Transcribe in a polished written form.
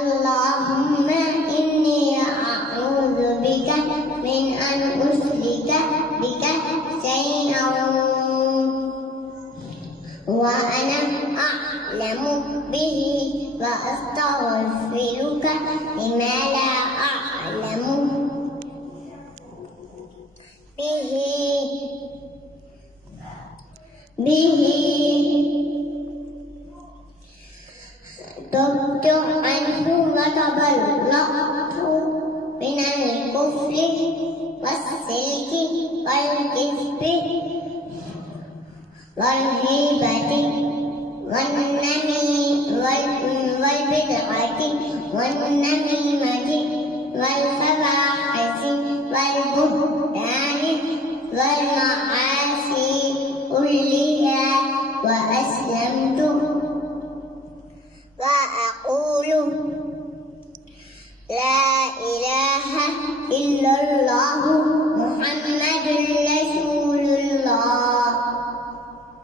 اللهم إني أعوذ بك من أن أشرك بك شيئا وأنا أعلم به وأستغفرك لما لا أعلم به تبت عنه وتبرأت من الكفر والشرك والكذب والغيبة والبدعة والنميمة والفواحش والبهتان والمعاصي كلها وأسلمت وأقول لا إله إلا الله